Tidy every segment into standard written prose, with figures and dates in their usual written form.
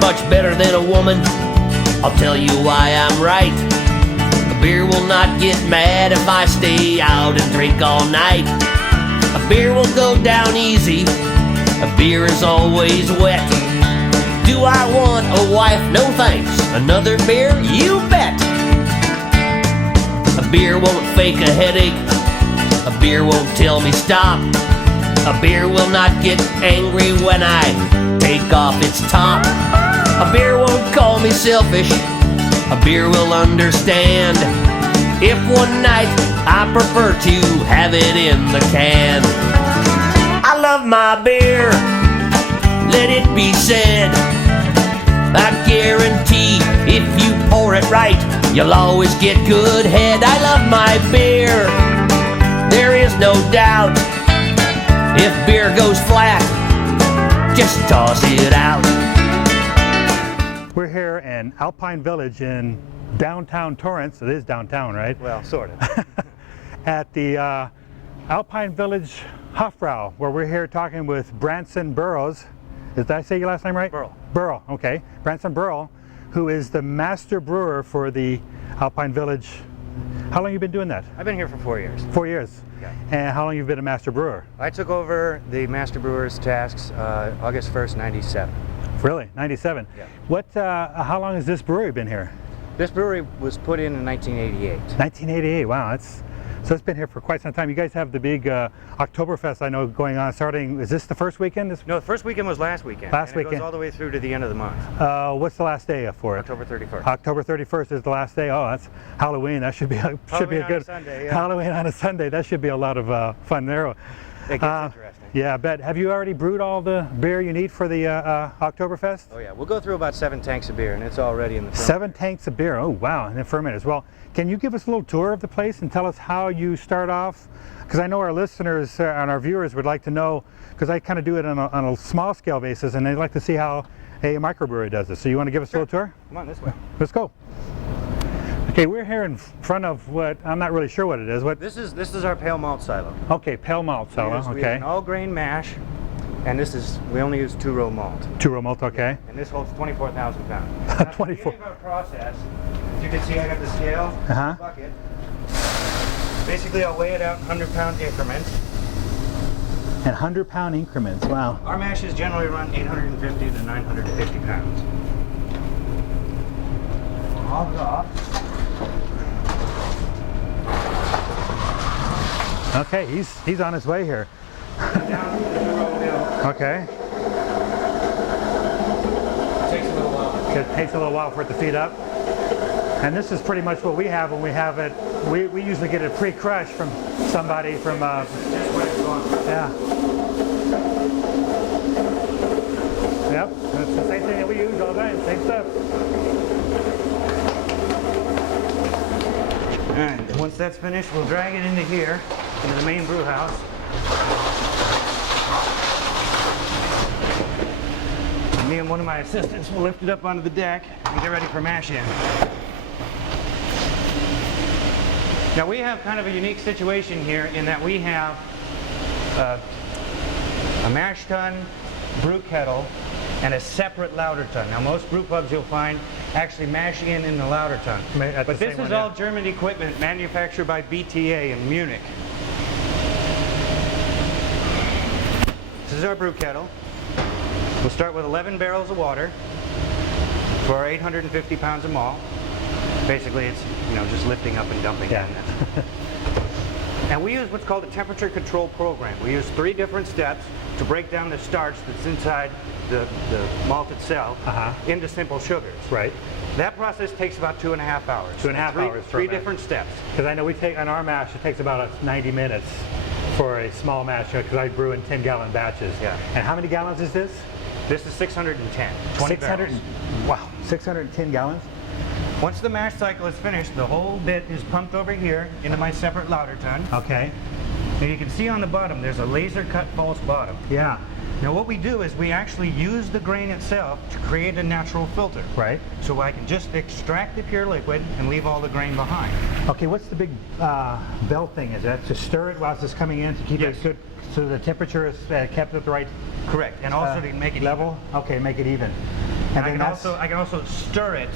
much better than a woman. I'll tell you why I'm right. A beer will not get mad if I stay out and drink all night. A beer will go down easy. A beer is always wet. Do I want a wife? No thanks. Another beer? You bet. A beer won't fake a headache. A beer won't tell me stop. A beer will not get angry when I take off its top. A beer won't call me selfish. A beer will understand if one night I prefer to have it in the can. I love my beer, let it be said. I guarantee if you pour it right, you'll always get good head. I love my beer, there is no doubt. If beer goes flat, just toss it out. We're here in Alpine Village in downtown Torrance. It is downtown, right? Well, sort of. At the Alpine Village Hofbrau, where we're here talking with Branson Burrows. Did I say your last name right? Burl. Burl, okay. Branson Burl, who is the master brewer for the Alpine Village. How long have you been doing that? I've been here for 4 years. 4 years. Yeah. And how long have you been a master brewer? I took over the master brewer's tasks August 1st, 97. Really? 97? Yeah. What, how long has this brewery been here? This brewery was put in 1988. 1988, wow, so it's been here for quite some time. You guys have the big Oktoberfest, I know, going on starting, is this the first weekend? No, the first weekend was last weekend. Last and weekend. It goes all the way through to the end of the month. What's the last day for it? October 31st. October 31st is the last day. Oh, that's Halloween. That should be a good Sunday, yeah. Halloween on a Sunday. That should be a lot of fun there. It gets interesting. Yeah, I bet. Have you already brewed all the beer you need for the Oktoberfest? Oh yeah, we'll go through about 7 tanks of beer, and it's already in the fermenter. 7 tanks of beer. Oh wow, and then fermenters. Well, can you give us a little tour of the place and tell us how you start off? Because I know our listeners and our viewers would like to know, because I kind of do it on a small scale basis, and they'd like to see how a microbrewery does it. So you want to give us a little tour? Come on, this way. Let's go. Okay, we're here in front of what, I'm not really sure what it is. What? This is our pale malt silo. Okay, pale malt silo, We use okay. an all grain mash, and we only use 2-row malt. 2-row malt, okay. And this holds 24,000 pounds. Now, 24. At the beginning of our process, as you can see, I got the scale, Uh-huh. bucket. Basically, I'll weigh it out in 100-pound increments. And 100-pound increments, wow. Our mashes generally run 850 to 950 pounds. Hogs off. Okay, he's on his way here. Down to the 2-row mill. Okay. It takes a little while. It takes a little while for it to feed up. And this is pretty much what we have when we have it. We usually get it pre-crushed from somebody from. This is just what it's going through. Yeah. Yep, that's the same thing that we use all the time. Same stuff. And once that's finished, we'll drag it into here, into the main brew house. Me and one of my assistants will lift it up onto the deck and get ready for mash in. Now we have kind of a unique situation here in that we have a mash tun, brew kettle, and a separate lauter tun. Now most brew pubs you'll find actually mash in the lauter tun. But this is all German equipment manufactured by BTA in Munich. This is our brew kettle. We'll start with 11 barrels of water for our 850 pounds of malt. Basically it's, just lifting up and dumping Yeah. in. And we use what's called a temperature control program. We use 3 different steps to break down the starch that's inside the malt itself into simple sugars. Right. That process takes about 2.5 hours. 2.5 hours. Three different steps. Because I know we take on our mash, it takes about 90 minutes for a small mash, because I brew in 10-gallon batches. Yeah. And how many gallons is this? This is 610. 20 barrels. Wow, 610 gallons? Once the mash cycle is finished, the whole bit is pumped over here into my separate lauter tun. Okay. Now you can see on the bottom, there's a laser cut false bottom. Yeah. Now what we do is we actually use the grain itself to create a natural filter. Right. So I can just extract the pure liquid and leave all the grain behind. Okay, what's the big bell thing? Is that to stir it while it's coming in to keep Yes. it good, so the temperature is kept at the right Correct. And also to make it level? even. Okay, make it even. And I can also stir it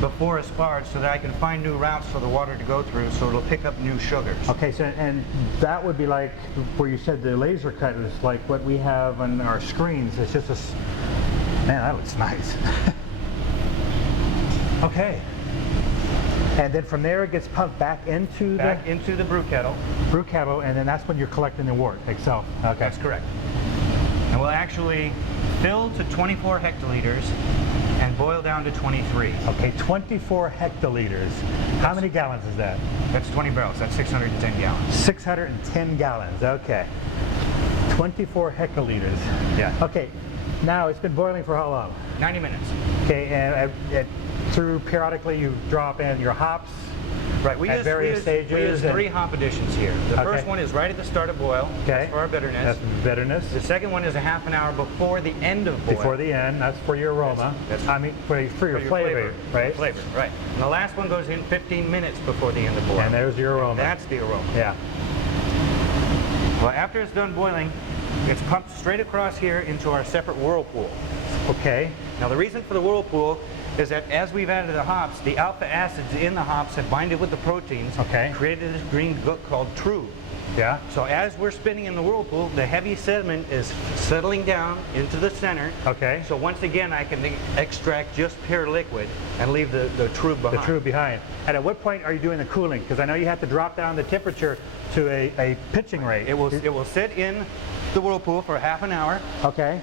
before it's sparged so that I can find new routes for the water to go through, so it'll pick up new sugars. Okay, so and that would be like where you said the laser cut is like what we have on our screens. It's just man, that looks nice. Okay. And then from there it gets pumped back into the brew kettle. Brew kettle, and then that's when you're collecting the wort itself. Okay. That's correct. And we'll actually fill to 24 hectoliters and boil down to 23. Okay, 24 hectoliters. How many gallons is that? That's 20 barrels. That's 610 gallons. 610 gallons. Okay. 24 hectoliters. Yeah. Okay. Now it's been boiling for how long? 90 minutes. Okay, and through periodically you drop in your hops. Right, at various stages. We use 3 hop additions here. The first one is right at the start of boil. Okay. That's for our bitterness. That's bitterness. The second one is a half an hour before the end of boil. Before the end, that's for your aroma. I mean, for your flavor, right? Flavor, right. And the last one goes in 15 minutes before the end of boil. And there's your aroma. That's the aroma. Yeah. Well, after it's done boiling, it's pumped straight across here into our separate whirlpool. Okay. Now the reason for the whirlpool is that as we've added the hops, the alpha acids in the hops have binded with the proteins, created this green gook called true. Yeah. So as we're spinning in the whirlpool, the heavy sediment is settling down into the center. Okay. So once again, I can extract just pure liquid and leave the true behind. The true behind. And at what point are you doing the cooling? Because I know you have to drop down the temperature to a pitching rate. It will sit in the whirlpool for half an hour. Okay.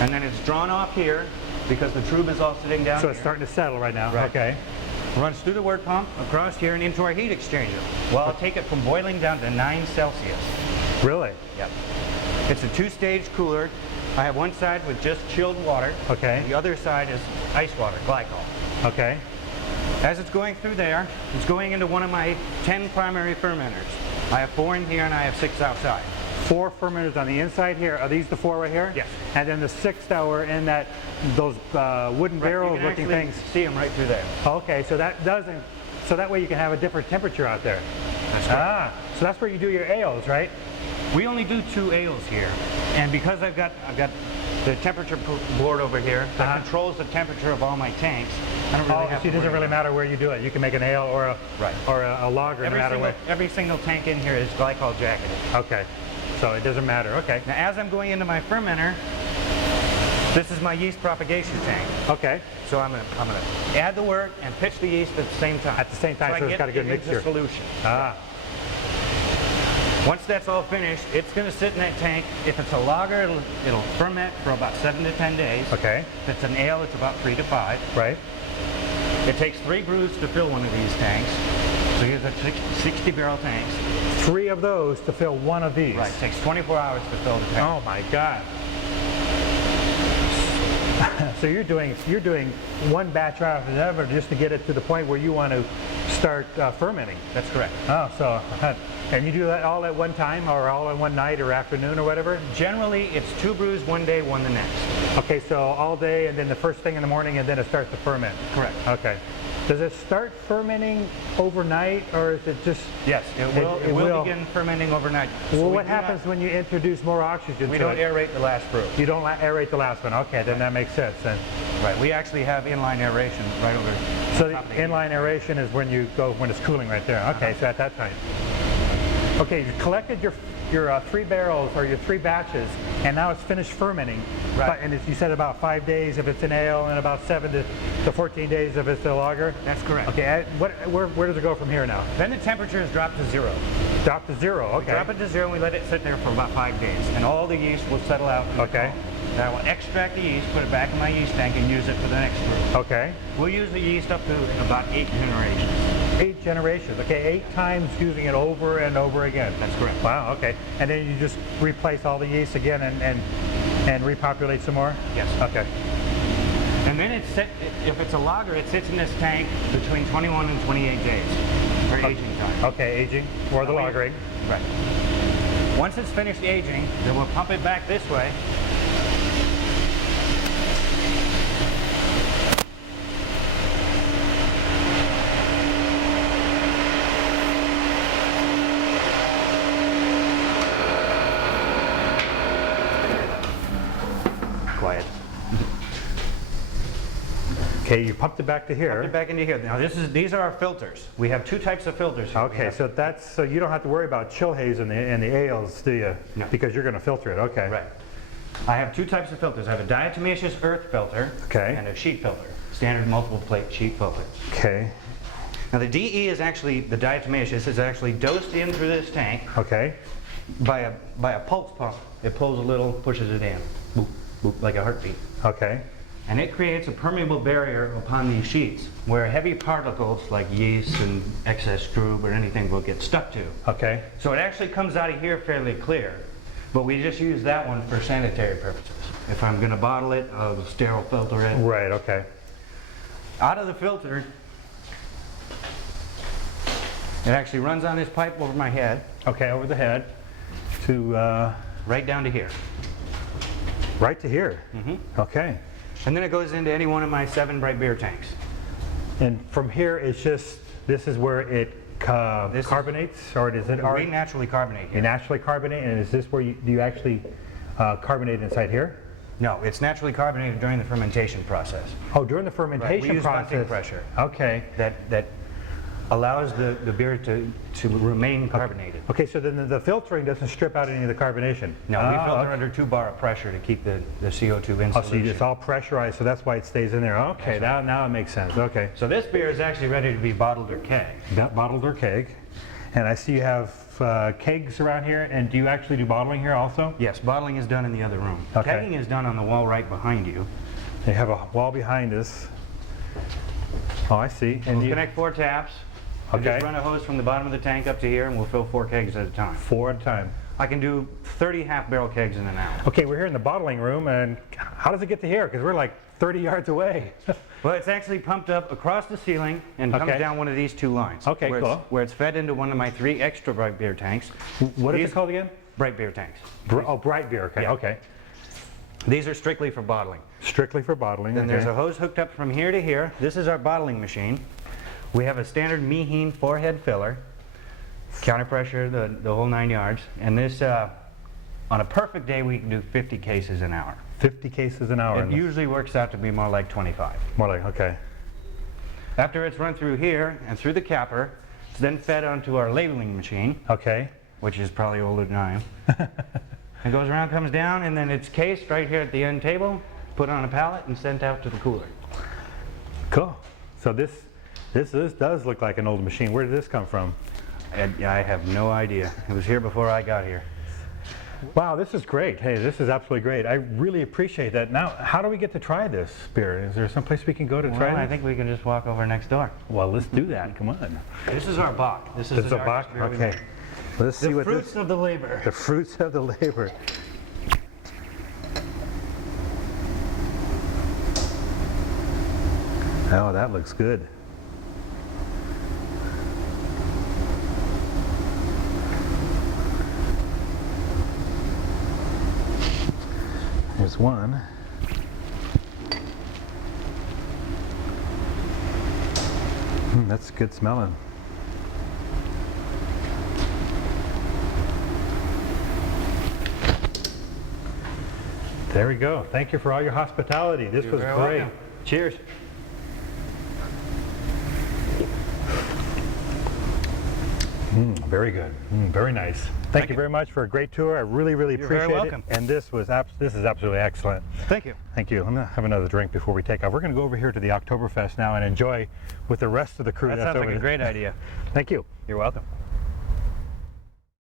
And then it's drawn off here because the trub is all sitting down So it's starting to settle right now. Right. Okay. Runs through the wort pump, across here, and into our heat exchanger. Well, I'll take it from boiling down to 9 Celsius. Really? Yep. It's a 2-stage cooler. I have one side with just chilled water. Okay. And the other side is ice water, glycol. Okay. As it's going through there, it's going into one of my 10 primary fermenters. I have 4 in here and I have 6 outside. 4 fermenters on the inside here. Are these the 4 right here? Yes. And then the 6th that were in those wooden barrel looking things. See them right through there. Okay, so that way you can have a different temperature out there. That's right. Ah, so that's where you do your ales, right? We only do 2 ales here, and because I've got the temperature board over here that controls the temperature of all my tanks, I don't really have to it doesn't really matter where you do it. You can make an ale or a lager no matter what. Every single tank in here is glycol jacketed. Okay, so it doesn't matter. Okay. Now, as I'm going into my fermenter, this is my yeast propagation tank. Okay. So I'm gonna add the wort and pitch the yeast at the same time. At the same time, so it's got a good mixture. Solution. Ah. Once that's all finished, it's going to sit in that tank. If it's a lager, it'll ferment for about 7 to 10 days. Okay. If it's an ale, it's about 3 to 5. Right. It takes 3 brews to fill one of these tanks. So here's a 60 barrel tanks. 3 of those to fill one of these. Right. It takes 24 hours to fill the tank. Oh my God. So you're doing one batch after another just to get it to the point where you want to start fermenting. That's correct. Oh, so and you do that all at one time, or all in one night or afternoon or whatever? Generally, it's 2 brews one day, 1 the next. Okay, so all day, and then the first thing in the morning, and then it starts to ferment. Correct. Okay. Does it start fermenting overnight, or is it just? Yes, it will begin fermenting overnight. Well, So what happens when you introduce more oxygen? We to don't it? aerate the last brew. You don't aerate the last one. Okay, then that makes sense. Then. Right. We actually have inline aeration right over. So the inline aeration is when it's cooling right there. Okay, so at that time. Okay, you collected your 3 barrels or your 3 batches, and now it's finished fermenting. Right. But, and you said about 5 days if it's an ale, and about 7 to 14 days if it's a lager. That's correct. Okay, where does it go from here now? Then the temperature is dropped to 0. Drop to 0. Okay. We drop it to 0 and we let it sit there for about 5 days, and all the yeast will settle out. Okay. Now I will extract the yeast, put it back in my yeast tank, and use it for the next brew. Okay. We'll use the yeast up to about 8 generations. 8 generations. Okay, 8 times using it over and over again. That's correct. Wow. Okay. And then you just replace all the yeast again and repopulate some more. Yes. Okay. And then if it's a lager, it sits in this tank between 21 and 28 days for aging time. Okay, aging or the lagering. Right. Once it's finished aging, then we'll pump it back this way. Quiet. Okay, you pumped it back to here. Pumped it back into here. Now these are our filters. We have two types of filters here. Okay, so you don't have to worry about chill haze in the ales, do you? No. Because you're going to filter it. Okay. Right. I have two types of filters. I have a diatomaceous earth filter and a sheet filter, standard multiple plate sheet filter. Okay. Now the DE is actually, the diatomaceous is actually dosed in through this tank. Okay. By a pulse pump. It pulls a little, pushes it in, boop, boop, like a heartbeat. Okay. And it creates a permeable barrier upon these sheets where heavy particles like yeast and excess scrub or anything will get stuck to. Okay. So it actually comes out of here fairly clear, but we just use that one for sanitary purposes. If I'm going to bottle it, I'll sterile filter it. Right, okay. Out of the filter, it actually runs on this pipe over my head. Okay, over the head to... right down to here. Right to here? Mm-hmm. Okay. And then it goes into any one of my 7 bright beer tanks. And from here, it's just, this is where it carbonates, or is it? We naturally carbonate here. You naturally carbonate, and is this where do you actually carbonate inside here? No, it's naturally carbonated during the fermentation process. Oh, during the fermentation We use process. bunting pressure. Okay. That allows the beer to remain carbonated. Okay, so then the filtering doesn't strip out any of the carbonation? No, we filter under 2 bar of pressure to keep the CO2 in Oh, so solution. it's all pressurized, so that's why it stays in there. Okay, now it makes sense. Okay. So this beer is actually ready to be bottled or keg. Bottled or keg. And I see you have kegs around here, and do you actually do bottling here also? Yes, bottling is done in the other room. Okay. Kegging is done on the wall right behind you. They have a wall behind us. Oh, I see. And We'll you connect 4 taps. We Okay. just run a hose from the bottom of the tank up to here, and we'll fill 4 kegs at a time. 4 at a time. I can do 30 half-barrel kegs in an hour. Okay, we're here in the bottling room, and how does it get to here? Because we're like 30 yards away. Well, it's actually pumped up across the ceiling and comes Okay. down one of these 2 lines. Okay, where cool. where it's fed into one of my 3 extra bright beer tanks. What is These- it called again? Bright beer tanks. Bright beer. Okay. Yeah. Okay. These are strictly for bottling. Strictly for bottling. Then okay. there's a hose hooked up from here to here. This is our bottling machine. We have a standard Meheen 4-head filler, counter pressure, the whole 9 yards. And this, on a perfect day, we can do 50 cases an hour. 50 cases an hour. It usually works out to be more like 25. More like, okay. After it's run through here and through the capper, it's then fed onto our labeling machine, Okay. which is probably older than I am. It goes around, comes down, and then it's cased right here at the end table, put on a pallet, and sent out to the cooler. Cool. So this does look like an old machine. Where did this come from? And I have no idea. It was here before I got here. Wow, this is great. Hey, this is absolutely great. I really appreciate that. Now, how do we get to try this beer? Is there some place we can go to try Well, this? I think we can just walk over next door. Well, let's do that. Come on. This is our Bach. This is It's the a box. darkest beer we Okay. make. Let's see The what fruits this. of the labor. The fruits of the labor. Oh, that looks good. Here's one. That's good smelling. There we go. Thank you for all your hospitality. This You're was very great. welcome. Cheers. Very good. Very nice. Thank you very much for a great tour. I really, really You're appreciate very it. welcome. And this is absolutely excellent. Thank you. Thank you. I'm gonna have another drink before we take off. We're gonna go over here to the Oktoberfest now and enjoy with the rest of the crew That that's sounds over like a there. great idea. Thank you. You're welcome.